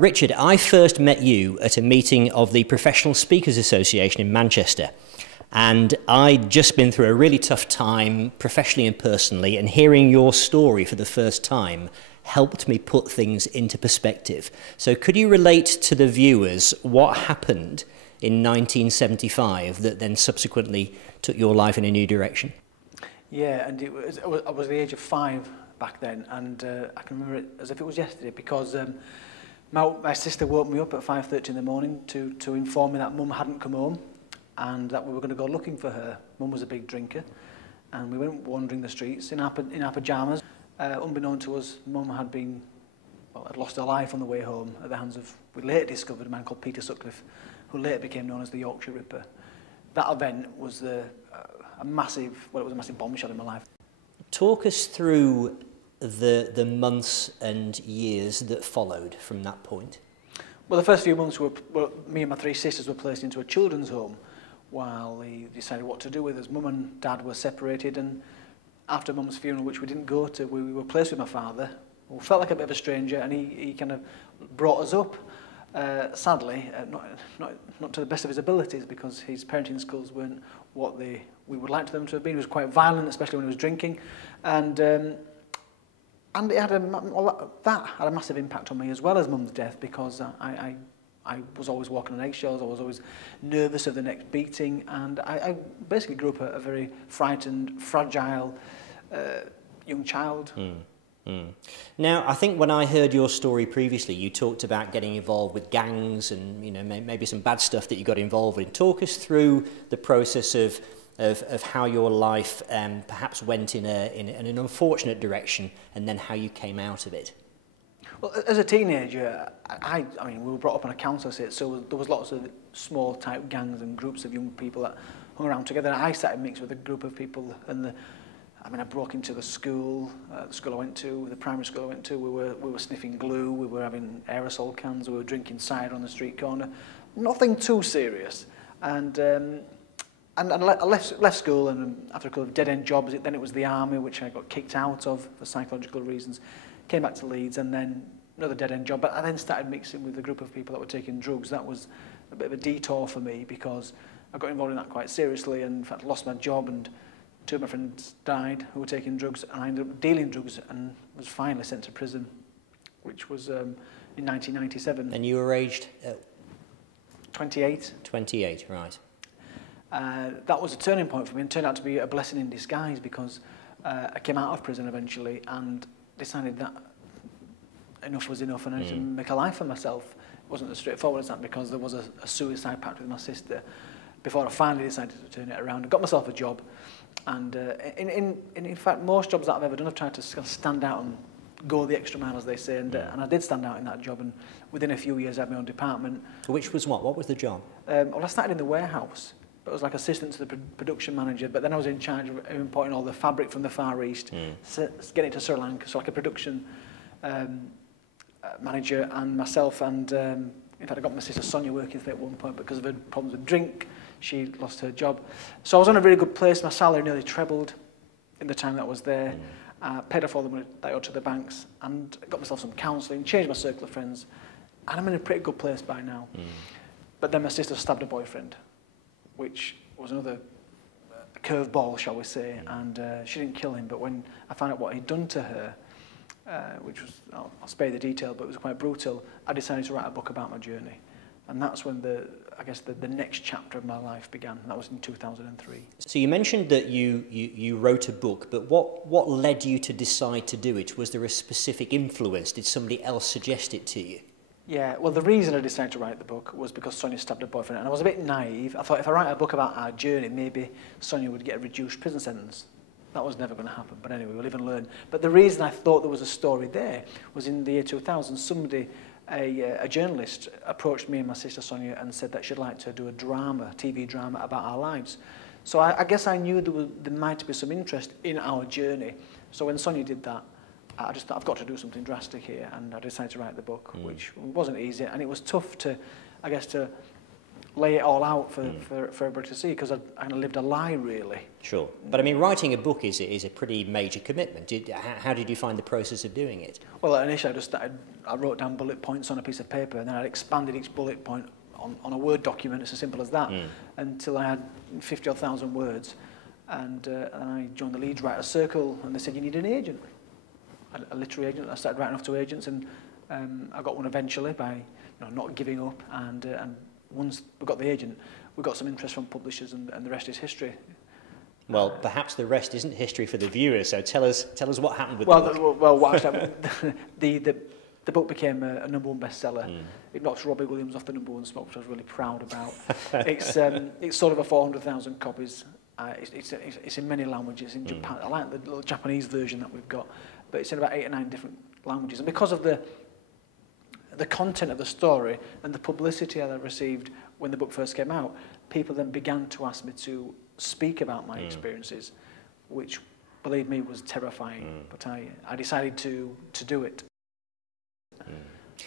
Richard, I first met you at a meeting of the Professional Speakers Association in Manchester, and I'd just been through a really tough time, professionally and personally, and hearing your story for the first time helped me put things into perspective. So could you relate to the viewers what happened in 1975 that then subsequently took your life in a new direction? Yeah, and I was the age of 5 back then, and I can remember it as if it was yesterday, because my sister woke me up at 5:30 in the morning to inform me that Mum hadn't come home and that we were going to go looking for her. Mum was a big drinker, and we went wandering the streets in our pyjamas. Unbeknown to us, Mum had lost her life on the way home at the hands of, we later discovered, a man called Peter Sutcliffe, who later became known as the Yorkshire Ripper. That event was a massive bombshell in my life. Talk us through the months and years that followed from that point. Well, the first few months me and my 3 sisters were placed into a children's home while they decided what to do with us. Mum and Dad were separated, and after Mum's funeral, which we didn't go to, we were placed with my father, who felt like a bit of a stranger, and he kind of brought us up. Sadly, not to the best of his abilities, because his parenting skills weren't what we would like them to have been. He was quite violent, especially when he was drinking, and it had that had a massive impact on me, as well as Mum's death, because I was always walking on eggshells. I was always nervous of the next beating, and I basically grew up a very frightened, fragile young child. Now, I think when I heard your story previously, you talked about getting involved with gangs and maybe some bad stuff that you got involved in. Talk us through the process of how your life perhaps went in an unfortunate direction, and then how you came out of it. Well, as a teenager, I mean, we were brought up on a council estate, so there was lots of small type gangs and groups of young people that hung around together. And I started mixed with a group of people, and I broke into the school I went to, the primary school I went to. We were sniffing glue, we were having aerosol cans, we were drinking cider on the street corner. Nothing too serious. And I left school, and after a couple of dead-end jobs, then it was the army, which I got kicked out of for psychological reasons. Came back to Leeds, and then another dead-end job. But I then started mixing with a group of people that were taking drugs. That was a bit of a detour for me, because I got involved in that quite seriously, and in fact lost my job, and 2 of my friends died who were taking drugs, and I ended up dealing drugs and was finally sent to prison, which was in 1997. And you were aged? 28. 28, right. That was a turning point for me, and turned out to be a blessing in disguise, because I came out of prison eventually and decided that enough was enough, and I had to make a life for myself. It wasn't as straightforward as that, because there was a suicide pact with my sister before I finally decided to turn it around. I got myself a job, and in fact most jobs that I've ever done I've tried to stand out and go the extra mile, as they say, and I did stand out in that job, and within a few years I had my own department. Which was what? What was the job? Well, I started in the warehouse, but I was like assistant to the production manager, but then I was in charge of importing all the fabric from the Far East, getting it to Sri Lanka, so like a production manager, and myself, and in fact I got my sister Sonia working with me at one point, because of her problems with drink. She lost her job. So I was on a really good place. My salary nearly trebled in the time that I was there. Paid off all the money that I owed to the banks, and got myself some counselling, changed my circle of friends, and I'm in a pretty good place by now. But then my sister stabbed her boyfriend, which was another curveball, shall we say, and she didn't kill him, but when I found out what he'd done to her, which was, I'll spare you the detail, but it was quite brutal, I decided to write a book about my journey. And that's when I guess the next chapter of my life began, and that was in 2003. So you mentioned that you wrote a book, but what led you to decide to do it? Was there a specific influence? Did somebody else suggest it to you? Yeah, well, the reason I decided to write the book was because Sonia stabbed her boyfriend, and I was a bit naive. I thought if I write a book about our journey, maybe Sonia would get a reduced prison sentence. That was never going to happen, but anyway, we'll live and learn. But the reason I thought there was a story there was in the year 2000, a journalist approached me and my sister Sonia and said that she'd like to do a TV drama about our lives. So I guess I knew there might be some interest in our journey. So when Sonia did that, I just thought, I've got to do something drastic here, and I decided to write the book, which wasn't easy, and it was tough to lay it all out for everybody to see, because I kind of lived a lie, really. Sure. But I mean, writing a book is a pretty major commitment. How did you find the process of doing it? Well, initially I wrote down bullet points on a piece of paper, and then I expanded each bullet point on a Word document. It's as simple as that, until I had 50 or 1,000 words. And I joined the Leeds Writers Circle, and they said, you need an agent, a literary agent. I started writing off to agents, and I got one eventually by not giving up. And once we got the agent, we got some interest from publishers, and the rest is history. Well, perhaps the rest isn't history for the viewers. So tell us what happened with the book. Well, what actually the book became a #1 bestseller. It knocked Robbie Williams off the #1 spot, which I was really proud about. It's sort of a 400,000 copies. It's in many languages. In Japan, I like the little Japanese version that we've got, but it's in about 8 or 9 different languages. And because of the content of the story and the publicity that I received when the book first came out, people then began to ask me to speak about my experiences, which, believe me, was terrifying. But I decided to do it.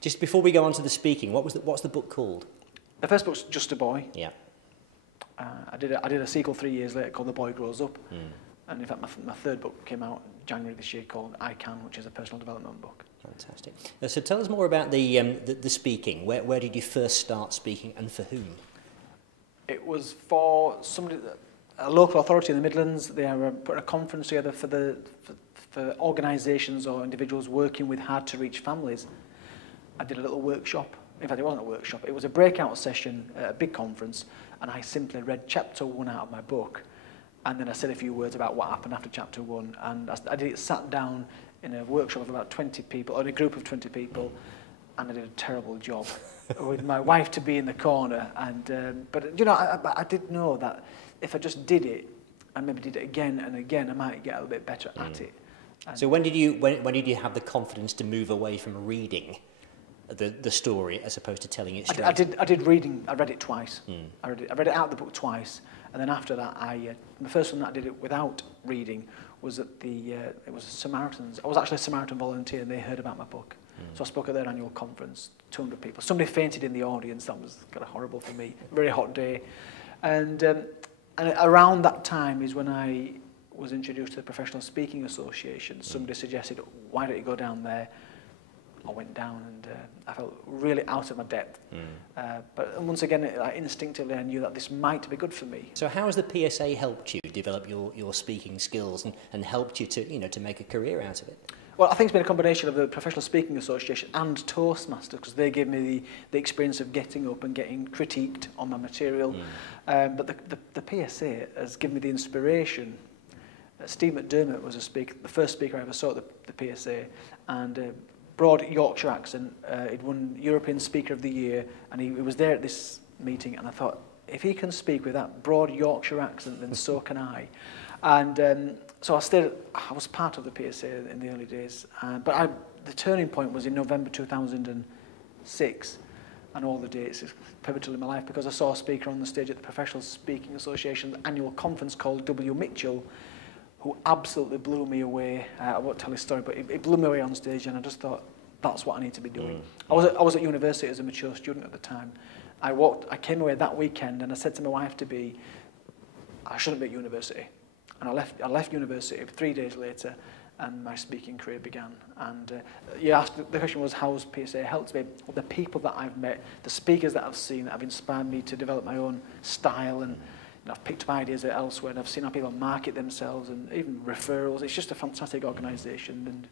Just before we go on to the speaking, what's the book called? The first book's Just a Boy. Yeah. I did a sequel 3 years later called The Boy Grows Up. And in fact, my third book came out in January this year called I Can, which is a personal development book. Fantastic. So tell us more about the speaking. Where did you first start speaking, and for whom? It was for somebody, a local authority in the Midlands. They were putting a conference together for organisations or individuals working with hard-to-reach families. I did a little workshop. In fact, it wasn't a workshop. It was a breakout session at a big conference, and I simply read chapter 1 out of my book, and then I said a few words about what happened after chapter 1, and I did it sat down in a workshop of about 20 people, or in a group of 20 people, and I did a terrible job with my wife to be in the corner. And but I did know that if I just did it, and maybe did it again and again, I might get a little bit better at it. And so when did you have the confidence to move away from reading the story as opposed to telling it straight? I did reading. I read it twice. I read it out of the book twice, and then after that, the first one that I did it without reading was at it was Samaritans. I was actually a Samaritan volunteer, and they heard about my book. So I spoke at their annual conference, 200 people. Somebody fainted in the audience. That was kind of horrible for me. Very hot day, and around that time is when I was introduced to the Professional Speaking Association. Somebody suggested, why don't you go down there? I went down, and I felt really out of my depth. But once again, instinctively, I knew that this might be good for me. So how has the PSA helped you develop your speaking skills and helped you to make a career out of it? Well, I think it's been a combination of the Professional Speaking Association and Toastmasters, because they gave me the experience of getting up and getting critiqued on my material. But the PSA has given me the inspiration. Steve McDermott was the first speaker I ever saw at the PSA, and broad Yorkshire accent. He'd won European Speaker of the Year, and he was there at this meeting, and I thought, if he can speak with that broad Yorkshire accent, then so can I. And so I was part of the PSA in the early days, but the turning point was in November 2006, and all the dates is pivotal in my life, because I saw a speaker on the stage at the Professional Speaking Association's annual conference called W. Mitchell, who absolutely blew me away. I won't tell his story, but it blew me away on stage, and I just thought, that's what I need to be doing. I was at university as a mature student at the time. I came away that weekend, and I said to my wife-to-be, I shouldn't be at university. And I left university 3 days later, and my speaking career began. And the question was, how's PSA helped me? Well, the people that I've met, the speakers that I've seen, that have inspired me to develop my own style, and I've picked up ideas elsewhere, and I've seen how people market themselves, and even referrals. It's just a fantastic organisation. And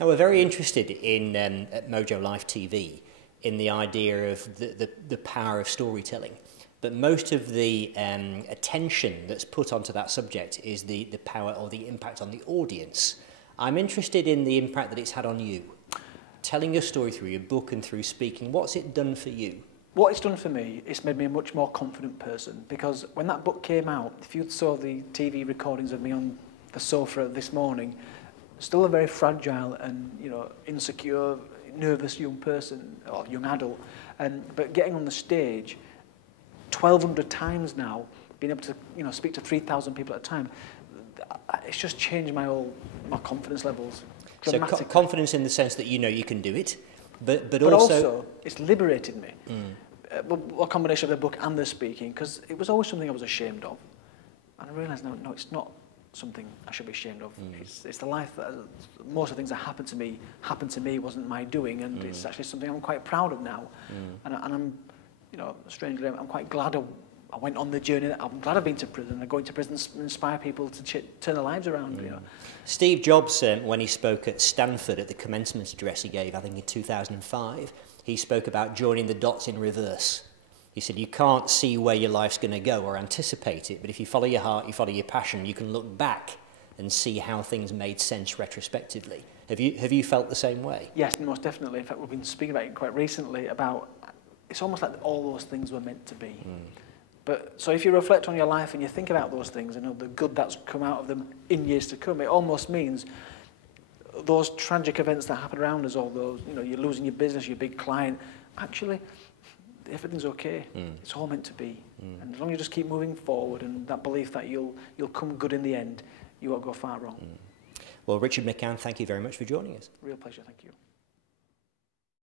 now, we're very interested in at MojoLife TV in the idea of the power of storytelling. But most of the attention that's put onto that subject is the power or the impact on the audience. I'm interested in the impact that it's had on you. Telling your story through your book and through speaking, what's it done for you? What it's done for me, it's made me a much more confident person, because when that book came out, if you saw the TV recordings of me on the sofa this morning, still a very fragile and insecure, nervous young person or young adult, but getting on the stage 1,200 times now, being able to speak to 3,000 people at a time, it's just changed my confidence levels dramatically. So confidence in the sense that you can do it, but also it's liberated me. a combination of the book and the speaking, because it was always something I was ashamed of. And I realised, no, it's not something I should be ashamed of. It's the life that most of the things that happened to me wasn't my doing, and it's actually something I'm quite proud of now. And I'm, you know, strangely, I'm quite glad I went on the journey. I'm glad I've been to prison. I go into prison and inspire people to turn their lives around. You know. Steve Jobs, when he spoke at Stanford at the commencement address he gave, I think in 2005, he spoke about joining the dots in reverse. He said, you can't see where your life's going to go or anticipate it, but if you follow your heart, you follow your passion, you can look back and see how things made sense retrospectively. Have you felt the same way? Yes, most definitely. In fact, we've been speaking about it quite recently, about it's almost like all those things were meant to be. But so if you reflect on your life and you think about those things and the good that's come out of them in years to come, it almost means those tragic events that happen around us, all those, you know, you're losing your business, your big client, actually, everything's okay. It's all meant to be. And as long as you just keep moving forward and that belief that you'll come good in the end, you won't go far wrong. Well, Richard McCann, thank you very much for joining us. Real pleasure, thank you.